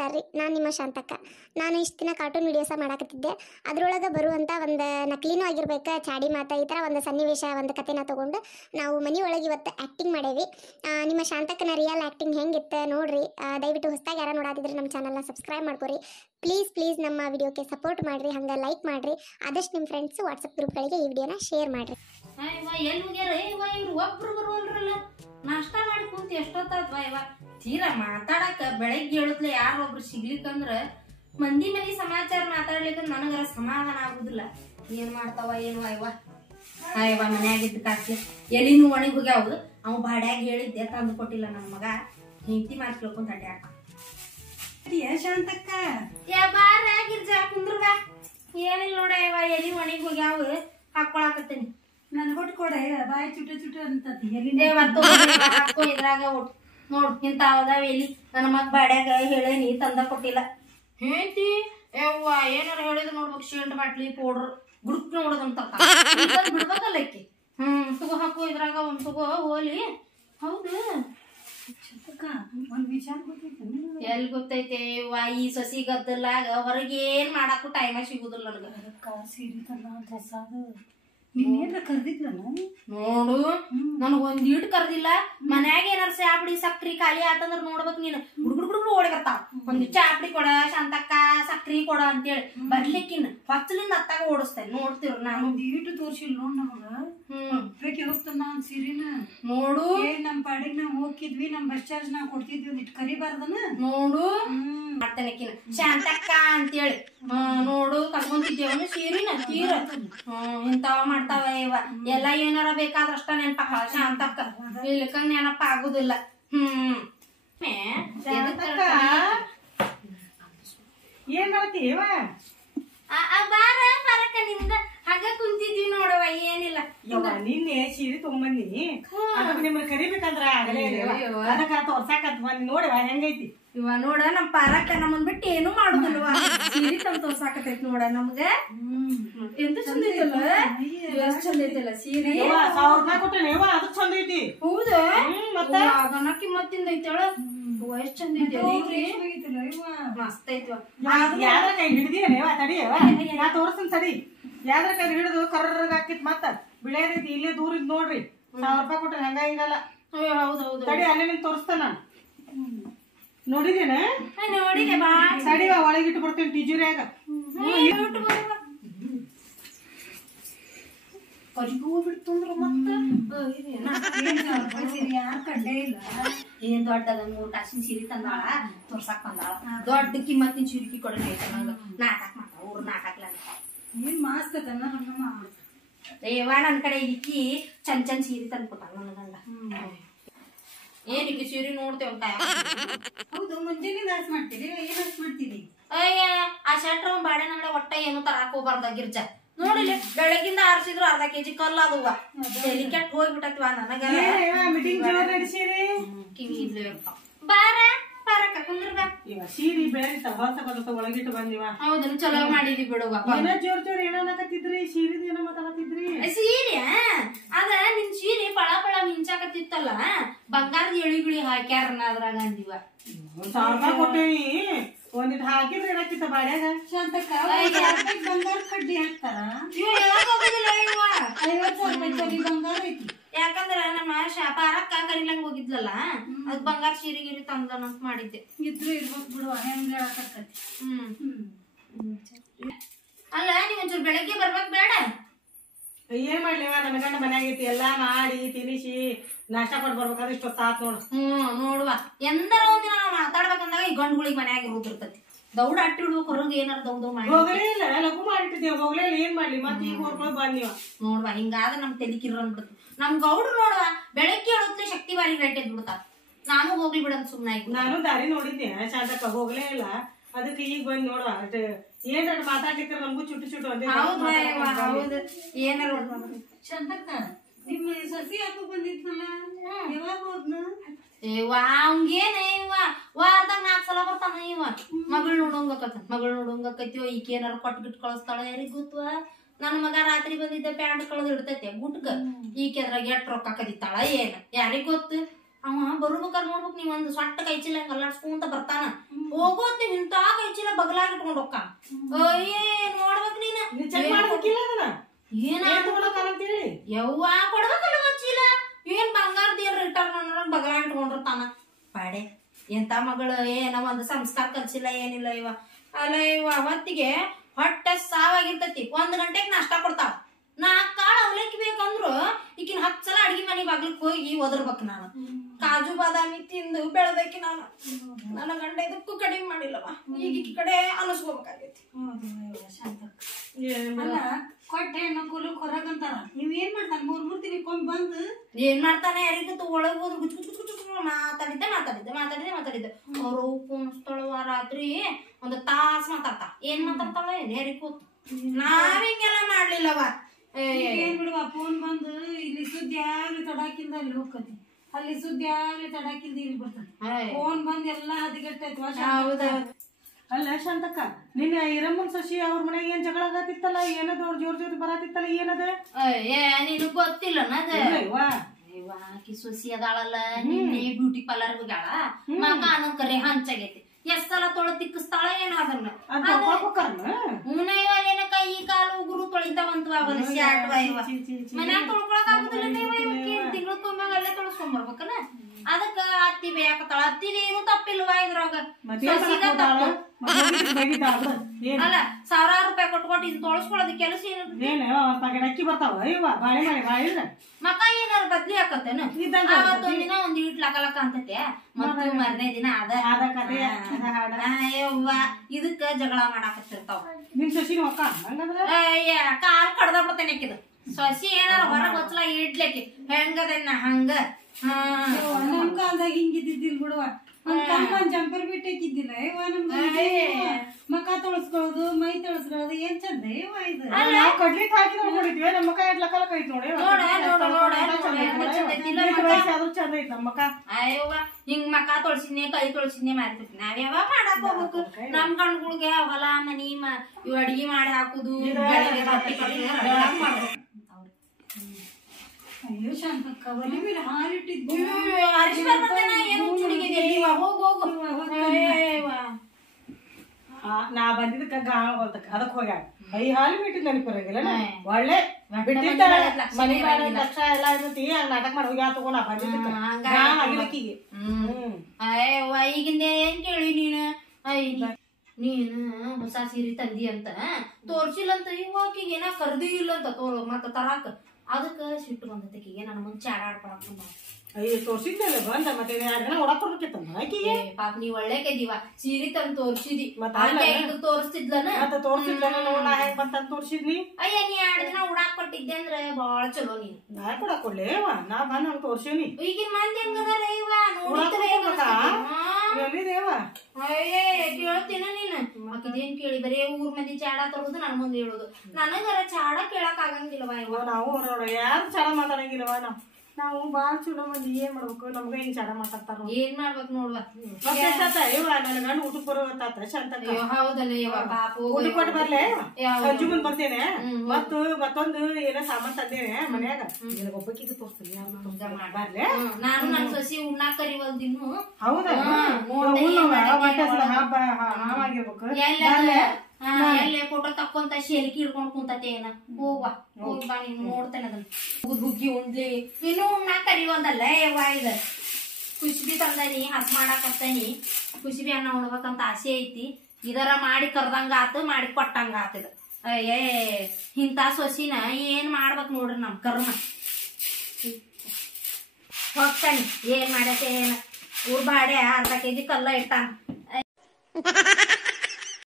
ನಮಸ್ಕಾರ ರೀ. ನಾನು ನಿಮ್ಮ ಶಾಂತಕ್ಕ. ನಾನು ಇಷ್ಟು ದಿನ ಕಾರ್ಟೂನ್ ವಿಡಿಯೋಸ ಮಾಡಾಕತ್ತಿದ್ದೆ. ಅದರೊಳಗೆ ಬರುವಂಥ ಒಂದು ನಕಲಿನೂ ಆಗಿರ್ಬೇಕು, ಚಾಡಿ ಮಾತ, ಈ ಥರ ಒಂದು ಸನ್ನಿವೇಶ, ಒಂದು ಕಥೆನ ತೊಗೊಂಡು ನಾವು ಮನೆಯೊಳಗೆ ಇವತ್ತು ಆ್ಯಕ್ಟಿಂಗ್ ಮಾಡೇವಿ. ನಿಮ್ಮ ಶಾಂತಕ್ಕನ ರಿಯಲ್ ಆ್ಯಕ್ಟಿಂಗ್ ಹೆಂಗಿತ್ತು ನೋಡ್ರಿ. ದಯವಿಟ್ಟು ಹೊಸದಾಗಿ ಯಾರು ನೋಡಾತಿದ್ರೆ ನಮ್ಮ ಚಾನಲ್ನ ಸಬ್ಸ್ಕ್ರೈಬ್ ಮಾಡ್ಕೊರಿ. ಪ್ಲೀಸ್ ನಮ್ಮ ವಿಡಿಯೋಕ್ಕೆ ಸಪೋರ್ಟ್ ಮಾಡಿರಿ, ಹಂಗೆ ಲೈಕ್ ಮಾಡಿರಿ. ಆದಷ್ಟು ನಿಮ್ಮ ಫ್ರೆಂಡ್ಸು ವಾಟ್ಸಪ್ ಗ್ರೂಪ್ಗಳಿಗೆ ಈ ವಿಡಿಯೋನ ಶೇರ್ ಮಾಡಿರಿ. ಒಬ್ರು ಬರುವಲ್ರಲ್ಲ, ನಾಷ್ಟ ಮಾಡಿ ಕುಂತ ಎಷ್ಟೊತ್ತಾದ್ವಾ ಇವ ತೀರಾ ಮಾತಾಡಕ ಬೆಳಗ್ಗೆ ಹೇಳುದ್ಲೆ ಯಾರು ಒಬ್ರು ಸಿಗ್ಲಿಕ್ಕಂದ್ರ ಮಂದಿ ಮನಿ ಸಮಾಚಾರ ಮಾತಾಡ್ಲಿಕ್ಕ ನನಗರ ಸಮಾಧಾನ ಆಗುದಿಲ್ಲ. ಏನ್ ಮಾಡ್ತಾವ ಏನು ಇವ ಇವ ಮನ್ಯಾಗಿದ್ದ ಕಾಸ್ಲಿ ಎಲ್ಲಿನೂ ಒಣಗಿ ಹೋಗ್ಯಾವ. ಅವ್ ಬಾಡ್ಯಾಗ ಹೇಳಿದ್ದೆ ತಂದು ಕೊಟ್ಟಿಲ್ಲ ನನ್ನ ಮಗ. ಹೆಂಡತಿ ಮಾತು ಕೇಳ್ಕೊಂತ ಅಡ್ಯಾಕ ಶಾಂತಕ್ಕ ಬಾರ ಗಿರ್ಜಾ ಕುಂದ್ರಗ. ಏನಿಲ್ಲ ನೋಡ ಇವ ಎಲ್ಲಿ ಒಣಗಿ ಹೋಗ್ಯಾವ, ಹಾಕೊಳಕತ್ತೇನಿ. ನನ್ ಕೊಟ್ಟು ಕೊಡ ಬಾಯಿ ಚುಟ ಚುಟ ಅಂತತಿ. ಹಾಕೋ ಇದ್ರಾಗ ನೋಡ್ ಇಂತಾವದಾವ ಎಲ್ಲಿ ನನ್ನ ಮಗ ಬಾಡ್ಯಾಗ ಹೇಳೇನಿ ತಂದ ಕೊಟ್ಟಿಲ್ಲ. ಹೇಳ್ತಿ ಯವ್ವ ಏನಾರ ಹೇಳಿದ್ರು ನೋಡ್ಬೇಕು, ಶೇಂಟ್ ಬಾಟ್ಲಿ ಪೌಡ್ರ್ ಗುಡುಕ್ ನೋಡೋದಂತ ಬಿಡ್ಬೇಕಲ್ಲ ಅಕ್ಕಿ. ತಗೋ ಹಾಕೋ ಇದ್ರಾಗ ಒಂದ್ ತಗೋ ಹೋಲಿ. ಹೌದು ಒಂದ್ ವಿಚಾರ ಗೊತ್ತೈತೆ ಎಲ್ ಗೊತ್ತೈತೆ ಯವ್ವ, ಈ ಸಸಿ ಗದ್ದಲಾಗ ಹೊರಗೆ ಏನ್ ಮಾಡಾಕು ಟೈಮ ಸಿಗುದಿಲ್ಲ ನನಗ. ಸೀರೆ ತಂದ ನಿನ್ನೇನ್ರ ಕರ್ದಿದ್ಲನ ನೋಡು, ನನಗ್ ಒಂದ್ ಈಟ್ ಕರ್ದಿಲ್ಲ. ಮನ್ಯಾಗ ಏನಾರ ಚಾಪಡಿ ಸಕ್ರಿ ಖಾಲಿ ಆತಂದ್ರ ನೋಡ್ಬೇಕ್ ನೀನ್ ಹುಡುಗುಡು ಓಡಿ ಬರ್ತಾವ. ಒಂದ್ ಚಾಪಡಿ ಕೊಡ ಶಾಂತಕ್ಕ, ಸಕ್ರಿ ಕೊಡ ಅಂತೇಳಿ ಬರ್ಲಿಕ್ಕಿನ್ ಹೊಚ್ಚಲಿಂದ ಅತ್ತಾಗ ಓಡಿಸ್ತೇನೆ. ನೋಡ್ತಿವ್ರ ನಾನು ಈಟು ತೋರ್ಸಿಲ್ ನೋಡ್ ನಮಗ. ಒಬ್ರಿಗೆ ಹೋಗ್ತಾನ ನಾನ್ ಸೀರಿನ ನೋಡು. ನಮ್ ಪಾಡಿಗೆ ನಾವ್ ಹೋಗಿದ್ವಿ, ನಮ್ ಬಸ್ ಚಾರ್ಜ್ ನಾವ್ ಕೊಡ್ತಿದ್ವಿ, ಒಂದಿಟ್ ಕರಿಬಾರ್ದನ ನೋಡು. ಮಾಡ್ತೇನೆಕಿನ ಶಾಂತಕ್ಕ ಅಂತೇಳಿ ನೋಡು ಕರ್ಕೊಂತಿದ್ದೇವನು ಸೀರಿನ ತೀರ ಇಂತಾವ ಮಾಡ್ತಾವ ಇವ. ಎಲ್ಲ ಏನಾರ ಬೇಕಾದ್ರಷ್ಟ ನೆನಪ ಶಾಂತಕ್ಕ, ಇಲ್ಲಕಂದ್ ನೆನಪ ಆಗುದಿಲ್ಲ. ಏನ್ ಮಾಡ್ತೀವ ಬಾರ ಬರಕ ನಿಮ್ಗ ಹಂಗ ಕುಂತಿದ್ವಿ ನೋಡವ. ಏನಿಲ್ಲ ನಿನ್ನೆ ಸೀರೆ ತಗೊಂಬಂದಿ, ನಿಮ್ಗೆ ಕರಿಬೇಕಂದ್ರ ಆಗಲೇ ಅದಕ್ಕ ತೋರ್ಸಾಕತ್ ಬಂದ್ ನೋಡವ ಹೆಂಗೈತಿ ಇವ. ನೋಡ ನಮ್ ಪಾರಕ್ಕ ನಮ್ಮನ್ ಬಿಟ್ಟು ಏನು ಮಾಡುದಿಲ್ವ. ಸೀರೆ ತಂದ್ ತೋರ್ಸಾಕತೈತಿ ನೋಡ ನಮ್ಗ. ಎಂತ ಚಂದ ಐತಲ್ಲ, ಎಷ್ಟ್ ಚಂದ ಐತಲ್ಲ ಸೀರೆ. 1000 ರೂಪಾಯಿ ಕೊಟ್ಟೇವ, ಅದು ಚಂದ ಐತಿ. ಹೌದಾ? ಅದನ್ನ ಕಿಮ್ಮತ್ತಿಂದ ಐತಳ. ಎಷ್ಟ್ ಚಂದ ಐತಿ, ಮಸ್ತ್ ಐತಿವ. ಯಾವ್ದ್ರ ಕೈ ಹಿಡ್ದಿಯವ ತಡಿಯವ, ನಾ ತೋರ್ಸನ್ ತಡಿ. ಯಾವ್ದ್ರ ಕೈ ಹಿಡಿದು ಕರ್ರಗ್ ಹಾಕಿತ್ ಮತ್ತ ಬಿಳೇದೈತಿ. ಇಲ್ಲೇ ದೂರ ಇದ್ ನೋಡ್ರಿ, 1000 ರೂಪಾಯಿ ಕೊಟ್ರೆ ಹಂಗ ಹಿಂಗಲ್ಲ. ಹೌದೌದು ತಡಿ, ಅಲ್ಲೇ ನಿನ್ ತೋರಿಸ್ತಾನ. ನೋಡಿದೇನ? ನೋಡಿದೆ ಬಾ. ತಡಿವಾ, ಒಳಗಿಟ್ಟು ಬರ್ತೀನಿ ಟೀಚರ್ಯಾಗ. ಕರಿಗೂ ಬಿಡ್ತಂದ್ರ ಮತ್ತ ಯಾರು ಕಂಡೇ ಇಲ್ಲ. ಏನ್ ದೊಡ್ಡದ 3 ಕಾಸಿನ ಸೀರೆ ತಂದಾಳ, ತೋರ್ಸಾಕ್ ಬಂದಾಳ. ದೊಡ್ಡ ಕಿಮ್ಮತ್ತಿನ ಸೀರೆ ಕೊಡೋಣ ಐತೆ ನಂಗ. ನಾಟಕ ಮಾಡ್ತಾವ ಊರ್ ನಾಟಕ್ಲ. ಏನ್ ಮಾಸ್ತ್ ತನ್ನ ರೇವಾ ನನ್ ಕಡೆ ಇಕ್ಕಿ ಚಂದ ಸೀರೆ ತಂದ್ಕೊತಾಳ ನನ್ನ ಗಂಡ. ಏನಕ್ಕೆ ಸೀರೆ ನೋಡ್ತೇವಂತ. ಹೌದು, ಮುಂಜಾನೆ ದಾಸ್ ಮಾಡ್ತೀರಿ, ಏನ್ ದಾಸ್ ಮಾಡ್ತೀರಿ? ಅಯ್ಯ ಆ ಶೆಟ್ರ ಬಾಡೆ ನಂಗಡ ಒಟ್ಟ ಏನು ತರಾಕ್ ಹೋಗ್ಬಾರ್ದ ಗಿರ್ಜಾ. ನೋಡಿಲಿ ಬೆಳಗಿಂದ ಆರ್ಸಿದ್ರು ಅರ್ಧ ಕೆಜಿ ಕಲ್ಲು ಅದುವ. ತಲಿ ಕೆಟ್ಟ ಹೋಗ್ಬಿಟ್ಟತ್ವ ನನಗ. ಮೀಟಿಂಗ್ ಜೋರ್ ನಡೆಸಿರಿ, ಕಿವಿ ಇದ್ಲೇ ಇರ್ತಾವ. ಬಾರ ಬಾರಕ್ಕ ಕುಂದ್ರಗ. ಇವ ಸೀರೆ ಬೆಳಗಿತ ಹೊಸ ಬದತ ಒಳಗಿಟ್ಟು ಬಂದಿವ. ಹೌದನ್ ಚಲೋ ಮಾಡಿದಿ ಬಿಡುವ. ಏನೋ ಜೋರ್ ಏನೋ ಅನ್ನಕತ್ತಿದ್ರಿ, ಸೀರೆದ ಏನೋ ಮಾತಾಡತ್ತಿದ್ರಿ. ಸೀರೆ ಅದ ನಿನ್ ಸೀರೆ ಪಳ ಪಳ ಮಿಂಚಾಕತ್ತಿತ್ತಲ್ಲ, ಬಂಗಾರದ ಎಳಿಗಿಳಿ ಹಾಕ್ಯಾರನ ಅದ್ರಾಗ ಅಂದಿವ. 1000 ರೂಪಾಯಿ ಕೊಟ್ಟೇವಿ, ಒಂದಿಟ್ಟು ಹಾಕಿದ್ರೆ ಇಡಕ್ಕಿತ್ತ ಬಾಡ್ಯಾಗ. ಶಾಂತಕ್ಕ ಬಂಗಾರ ಕಡ್ಡಿ ಹಾಕ್ತಾರ. 50,000 ರೂಪಾಯಿ ಬಂಗಾರ ಐತಿ. ಯಾಕಂದ್ರ ನಮ್ಮ ಪಾರಕ್ಕ ಕರಿಲಂಗ್ ಹೋಗಿದ್ಲಲ್ಲ, ಅದ್ ಬಂಗಾರ ಸೀರೆ ಗಿರಿ ತಂದನಂತ ಮಾಡಿದ್ದೆ. ಇದ್ರು ಇರ್ಬೇಕು ಬಿಡುವ, ಹೆಂಗ ಹೇಳಕತ್ತಿ. ಅಲ್ಲ ನೀವ್ ಒಂಚೂರು ಬೆಳಗ್ಗೆ ಬರ್ಬೇಕ್ ಬೇಡ? ಏನ್ ಮಾಡ್ಲಿವ, ನನ್ನ ಗಂಡ ಮನ್ಯಾಗೈತಿ, ಎಲ್ಲಾ ಮಾಡಿ ತಿನಿಸಿ ನಾಷ್ಟ ಕೊಟ್ಟು ಬರ್ಬೇಕಾದ್ರೆ ಇಷ್ಟೊತ್ತ ಆತ್ ನೋಡು. ನೋಡುವ ಎಂದರ ಒಂದಿನ ನಾವ್ ಮಾತಾಡ್ಬೇಕಂದಾಗ ಈ ಗಂಡುಗಳಿಗೆ ಮನ್ಯಾಗ ಇರುದಿರ್ತತಿ. ದೌಡ್ ಅಟ್ಟಿ ಇಡ್ಬೇಕು, ಹೊರಗೆ ಏನಾರ ದೌಡ್ ಮಾಡಿ ಹೋಗಲೇ ಇಲ್ಲ, ಲಘು ಮಾಡಿಟ್ಟಿದ್ದೇವ. ಹೋಗ್ಲೇ ಇಲ್ಲ, ಏನ್ ಮಾಡ್ಲಿ ಮತ್ತೆ ಈಗ ಹೊರ್ಕೊಂಡ್ ಬಂದಿವ. ನೋಡ್ವಾ ಹಿಂಗಾದ ನಮ್ ತಲೆ ಕಿರ್ರಂದ್ಬಿಡುತ್ತೆ. ನಮ್ ಗೌಡ್ರು ನೋಡುವ ಬೆಳಗ್ಗೆ ಹೇಳುತ್ತಲೇ ಶಕ್ತಿ ಬಾರಿ ರೇಟ್ ಎದ್ಬಿಡ್ತಾರ. ನಾನು ಹೋಗ್ಲಿ ಬಿಡಂತ ಸುಮ್ನೆ ಆಯ್ತು. ನಾನು ದಾರಿ ನೋಡಿದ್ದೆ ಶಾಂತಕ್ಕ, ಹೋಗ್ಲೇ ಇಲ್ಲ. ಅದಕ್ಕೆ ಈಗ ಬಂದ್ ನೋಡುವ, ಏನ್ ಮಾತಾಡ್ಲಿಕ್ಕೆ ನಮಗೂ ಚುಟ್ಟು ಚುಟ್ಟು ಅಂತ. ಹೌದು ಏನಾರ ಶಾಂತಕ್ಕ, ನಿಮ್ಮ ಸಸಿ ಹಾಕೋ ಬಂದಿದ್ನಲ್ಲ, ಯಾವಾಗ ಹೋದ್ನ? ಹಂಗೇನ ಇವ ವಾರದಾಗ 4 ಸಲ ಬರ್ತಾನ ಇವ. ಮಗಳ್ ನೋಡಂಗಕೈತಿವ. ಈಕ ಏನಾರ ಕೊಟ್ಟು ಗಿಟ್ ಕಳಿಸ್ತಾಳ ಯಾರಿಗ್ ಗೊತ್ತವ. ನನ್ನ ಮಗ ರಾತ್ರಿ ಬಂದಿದ್ದ ಪ್ಯಾಂಟ್ ಕಳೆದು ಇಡ್ತೈತೆ ಗುಟ್ಕ. ಈಕೆ ಅದ್ರಾಗ ಎಟ್ ರೊಕ್ಕ ಕದಿತಾಳ ಏನ ಯಾರಿಗ್ ಗೊತ್ತು. ಅವ ಬರ್ಬೇಕಾರ್ ನೋಡ್ಬೇಕು ನೀವ್ ಒಂದು ಸೊಟ್ಟ ಕೈಚಿಲ್ಲ ಹಂಗ ಅಲ್ಲಾಡ್ಸ್ಕೊಂತ ಬರ್ತಾನ. ಹೋಗೋತ್ ಇಂತ ಕೈಚಿಲ್ಲ ಬಗಲಾಗ ಇಟ್ಕೊಂಡ್ ಹೋಗ್ಕ. ಅಯ್ಯೇ ನೋಡ್ಬೇಕ್ ನೀನ್ ಚೆಕ್ ಮಾಡ್ಬೇಕಿಲ್ಲ ಅದನ್ನ ಏನ ಅಂತೇಳಿ ಯವ್ವ ಕೊಡ್ಬೇಕಲ್ಲ ಮಚ್ಚಿಲ್ಲ. ಏನ್ ಬಂಗಾರದ ಏನ್ ರಿಟರ್ನ್ ಅನ್ನೋರ್ ಬಗಲಾಗ ಇಟ್ಕೊಂಡಿರ್ತಾನ. ಪಾಡೆ ಎಂತ ಮಗಳು ಏನ ಒಂದ್ ಸಂಸ್ಕಾರ ಕಲ್ಸಿಲ್ಲ ಏನಿಲ್ಲ ಇವ. ಅಲ್ಲ ಇವ ಹೊತ್ತಿಗೆ ಹೊಟ್ಟೆ ಸಾವಾಗಿರ್ತತಿ. 1 ಗಂಟೆಗೆ ನಾಷ್ಟಾ ಕೊಡ್ತಾವ. 4 ಕಾಳು ಅವಲಕ್ಕಿ ಬೇಕಂದ್ರು ಈಗಿನ 10 ಸಲ ಅಡ್ಗಿ ಮನೆ ಬಾಗ್ಲಕ್ ಹೋಗಿ ಒದರ್ಬೇಕು ನಾನು. ಕಾಜು ಬಾದಾಮಿ ತಿಂದು ಬೆಳದೈಕಿ ನಾನು. ನನ್ನ ಗಂಡ ಇದಕ್ಕೂ ಕಡಿಮೆ ಮಾಡಿಲ್ಲವ. ಈಗ ಈ ಕಡೆ ಅನಿಸ್ಕೋಬೇಕಾಗೈತಿ. ಅಲ್ಲ ಕೊಟ್ಟೆ ಹೆಣ್ಣು ಕೂಲು ಹೊರಗಂತಾರ. ನೀವ್ ಏನ್ ಮಾಡ್ತಾನ 3 ದಿನಕ್ಕೊಮ್ಮೆ ಬಂದು ಏನ್ ಮಾಡ್ತಾನೆ ಯಾರಿಗೂ ಒಳಗ್ ಹೋದ್ರು ಗುಚ್ ಗುಚ್ ಗುಚ್ ಗುಚ್ ಮಾತಾಡಿದ್ದೆ. ಅವ್ರು ಕುಣಿಸ್ತಾಳವ ರಾತ್ರಿ 1 ತಾಸ್ ಮಾತಾಡ್ತಾ. ಏನ್ ಮಾತಾಡ್ತಾಳ ಯಾರಿಗೂ ನಾವ್ ಹಿಂಗೆಲ್ಲ ಮಾಡ್ಲಿಲ್ಲವ. ಏನ್ ಬಿಡುವ ಫೋನ್ ಬಂದು ಇಲ್ಲಿ ಸುದ್ದಿ ಆಗ್ಲಿ ತಡಾಕಿಲ್ದ ಅಲ್ಲಿ ಹೋಗ್ಕತಿ, ಅಲ್ಲಿ ಸುದ್ದಿ ಆಗ್ಲಿ ತಡಾಕಿಲ್ದ ಇಲ್ಲಿ ಬರ್ತದೆ. ಫೋನ್ ಬಂದ್ ಎಲ್ಲಾ ಹದಿಗೆಟ್ಟೈತಿ. ಅಲ್ಲ ಶಾಂತಕ್ಕ, ನಿನ್ನ ಈರಮ್ಮನ್ ಸಸಿ ಅವ್ರ ಮನೆಗೆ ಏನ್ ಜಗಳ ಆಗತ್ತಿತ್ತಲ್ಲ, ಏನದ ಅವ್ರ ಜೋರ್ ಬರತ್ತಿತ್ತಲ್ಲ, ಏನದ ನಿನಗ್ ಗೊತ್ತಿಲ್ಲ ಆಕಿ ಸೊಸಿ ಅದಾಳಲ್ಲ, ನಿನ್ನೆ ಬ್ಯೂಟಿ ಪಾರ್ಲರ್ ಹೋಗ್ಯಾಳ. ಮಗ ಅನ್ನೋ ಕರೆ ಹಂಚಾಗೈತಿ. ಎಷ್ಟ್ ಸಲ ತೊಳೆ ತಿಕ್ಕಿಸ್ತಾಳ ಏನ ಅದನ್ನ. ಮುನೇನ ಕೈ ಕಾಲು ಉಗುರು ತೊಳಿತಾವಂತವ ಮನ್ಯಾಗ ತೊಳ್ಕೊಳಕ್ ಆಗುದಿಲ್ಲ. ತಿಂಗಳಕ್ಕೊಮ್ಮೆ ಅಲ್ಲೇ ತೊಳಸ್ಕೊಂಡ್ ಅದಕ್ಕ ಅತ್ತಿ ಬೇಕತ್ತಾಳ. ಅತ್ತಿದ ಏನು ತಪ್ಪಿಲ್ವಾ ಇದ್ರಾಗ. ಅಲ್ಲ 1000 ರೂಪಾಯಿ ಕೊಟ್ಕೊಟ್ಟು ಇದು ತೊಳಸ್ಕೊಳ್ಳೋದ್ ಕೆಲಸ ಅಕ್ಕಿ ಬರ್ತಾವ ಮಕ ಏನಾರ ಬದ್ಲಿ ಹಾಕತ್ತೇನು. ಅವತ್ತೊಂದಿನ ಒಂದ್ ಇಟ್ ಲಕ ಅಂತತೆ ಮತ್ತೆ ಮರನೇ ದಿನ ಅದವ್ವ ಇದಕ್ಕ ಜಗಳ ಮಾಡಾಕತ್ತಿರ್ತಾವ. ನಿಮ್ ಸಸಿನ ಕಾಲ್ ಕಡ್ದ ಬಿಡ್ತೇನೆ ಆಕಿದ. ಸೊಸಿ ಏನಾರ ಹೊರಗ್ ಹೊಚ್ಚಲ ಇಡ್ಲಿಕ್ಕೆ ಹೆಂಗದನ್ನ ಹಂಗ. ನಮ್ ಕಾಲದಾಗ ಹಿಂಗಿದ್ದಿಲ್ ಬಿಡುವ. ಒಂದ್ ಜಂಪರ್ ಬಿಟ್ಟಿಕ್ಕಿದ್ದಿಲ್ಲ ಮಕ ತೊಳಸ್ಕೊಳ್ಳೋದು, ಮೈ ತೊಳಸ್ಕೊಳ್ಳೋದು ಏನ್ ಚಂದ ಇದು. ಕಡ್ಲಿಟ್ ಹಾಕಿ ನೋಡಿದ್ವಿ ನಮ್ಮ ಮಕ ಎಡ್ಲಕ್ಕ ಐತ್ ನೋಡಿ. ಚಂದ ಐತ್ ನಮ್ಮ ಮಕ. ಅಯ್ಯವ್ವ ಹಿಂಗ್ ಮಕ ತೊಳ್ಸಿದ್ನೆ ಕೈ ತೊಳ್ಸಿದ್ನೆ ಮಾರ್ತಿರ್ತಿ. ನಾವ್ಯಾವ ಮಾಡಾಕ್ ಹೋಗ್ಬೇಕು. ನಮ್ ಗಂಡ್ಗುಳ್ಗೆ ಹೊಲ ಮನಿ ಇವ್ ಅಡ್ಗಿ ಮಾಡಿ ಹಾಕುದು. ಅಯ್ಯೋ ಶಾಂತಕ್ಕ ಒಲಿ ಮೇಲೆ ಹಾಲಿಟ್ಟಿದ್ದು ನಾ ಬಂದಿದ್ದಕ್ಕ ಗಾಳ ಹೊಲ್ತಕ್ಕ ಅದಕ್ ಹೋಗ್ಯಾಳ. ಐ ಹಾಲು ಬಿಟ್ಟಿದ್ ನೆನಪಿರಂಗಿಲ್ಲ. ಒಳ್ಳೆ ಬಿಟ್ಟಿರ್ತಾಳ ಮನಿ ಲಕ್ಷ ಎಲ್ಲ ಇರ್ತತಿ. ನಾಟಕ ಮಾಡಿ ಹೋಗ್ಯಾ ತಗೋ. ನಾ ಬಂದಿದ್ದಕ್ಕ ಆಗಿಲಕ್ಕಿಗೆ ಈಗಿಂದ ಏನ್ ಕೇಳಿ ನೀನು ಹೊಸ ಸೀರೆ ತಂದಿ ಅಂತ ತೋರ್ಸಿಲ್ಲ ಅಂತ. ಇವಾಕಿಗೆ ಏನ ಕರ್ದಿ ಇಲ್ಲ ಅಂತ ಮತ್ತ ತರಾಕ. ಅದಕ್ಕ ಸಿಟ್ಟು ಬಂದತಕಿಗೆ ನನ್ನ ಮುಂಚೆ ಆಡಾಡ್ಕೊಳಕ್. ಅಯ್ಯ ತೋರ್ಸಿದ್ನಲ್ಲ ಬಂದ ಮತ್ತೆ 2 ದಿನ ಒಡಕ್ ಕೊಡ್ಬೇಕಿತ್ತಮ್ಮ. ಪಾಪ ನೀವ್ ಒಳ್ಳೆ ಕೆದಿವ ಸೀರೆ ತಂದ್ ತೋರ್ಸಿದಿ. ತೋರಿಸ್ತಿದ್ಲನ ನಾ ಹೆಂಗ್ ಬಂತ ತೋರ್ಸಿದ್ನಿ. ಅಯ್ಯ ನೀ 2 ದಿನ ಉಡಾಕ್ ಕೊಟ್ಟಿದ್ದೆ ಅಂದ್ರ ಬಾಳ ಚಲೋ. ನೀನ್ ನಾ ಕೊಡಕ್ ಕೊಡ್ಲೇವ ನಾ ಬಂದ್ ಹಂಗ ತೋರ್ಸಿನಿ. ಈಗಿನ ಮಂದಿ ಹೆಂಗದಾರ ಇವ ಅಯ್ಯೇ ಕೇಳ್ತೀನ ನೀನ್. ಮತ್ತದೇನ್ ಕೇಳಿ ಬರೇ ಊರ್ ಮಂದಿ ಚಾಡ ತರೋದು ನನ್ ಮುಂದೆ ಹೇಳುದು. ನನಗರ ಚಾಡ ಕೇಳಕ್ ಆಗಂಗಿಲ್ಲವಾ ಇವ. ನಾವು ಯಾರು ಚಾಡ ಮಾತಾಡಂಗಿಲ್ಲವ. ನಾವು ಬಾಳ ಚಲೋ ಮಂದಿ ಏನ್ ಮಾಡ್ಬೇಕು. ನಮ್ಗ ಹಿಂಗ್ ಚಾಡ ಮಾತಾಡ್ತಾರ. ಏನ್ ಮಾಡ್ಬೇಕು ನೋಡ್ವ. ಇವ ನನ್ನ ಗಂಡ ಊಟಕ್ ಬರೋತ್ತಾತ ಶಾಂತಕ್ಕ. ಹೌದಲ್ಲ ಇವ ಪಾಪು ಊಟ ಕೊಟ್ಟು ಬರ್ಲೆ ಸಂಜು ಮುಂದ್ ಬರ್ತೇನೆ. ಮತ್ತೊಂದು ಏನೋ ಸಾಮಾನ್ ತಂದೇನೆ ಮನ್ಯಾಗ. ಒಬ್ಬಕ್ಕಿಗೆ ತೋರಿಸ್ತೀನಿ ಬರ್ಲೆ. ನಾನು ನನ್ ಸೊಸಿ ಉಣ್ಣಾಕ್ ಕರಿವಲ್ದಿನ್ನು. ಹೌದಾ ಹಬ್ಬ ಹಾವಾಗಿರ್ಬೇಕು. ಎಲ್ಲೇ ಫೋಟೋ ತಕ್ಕೊಂತ ಶೇಲ್ಕಿ ಹಿಡ್ಕೊಂಡ್ ಕುಂತೇನ. ಹೋಗ್ವಾ ಹೋಗಿ ಬಾ ನೀನ್ ನೋಡ್ತೇನೆ ಅದನ್ನ. ಹುಗ್ಗಿ ಉಂಡ್ಲಿ ಇನ್ನು ಉಣ್ಣಾಕ್ ಕರಿವಲ್ದಲ್ಲ ಯವ್ವ. ಇದ ಕುಶ್ಬಿ ತಂದನಿ ಹಸ್ ಮಾಡಾಕತ್ತನಿ. ಕುಶ್ಬಿ ಅನ್ನ ಉಣ್ಬೇಕಂತ ಆಸೆ ಐತಿ. ಇದರ ಮಾಡಿ ಕರ್ದಂಗ ಆತ ಮಾಡಿ ಕೊಟ್ಟಂಗ ಆತದ. ಏ ಇಂತ ಸೊಸಿನ ಏನ್ ಮಾಡ್ಬೇಕ್ ನೋಡ್ರಿ ನಮ್ ಕರ್ಮ. ಹೋಗ್ತಾನಿ ಏನ್ ಮಾಡತ್ತೆ ಏನ. ಊರ್ ಬಾಡೆ 1/2 kg ಕಲ್ಲ ಇಟ್ಟಾನ.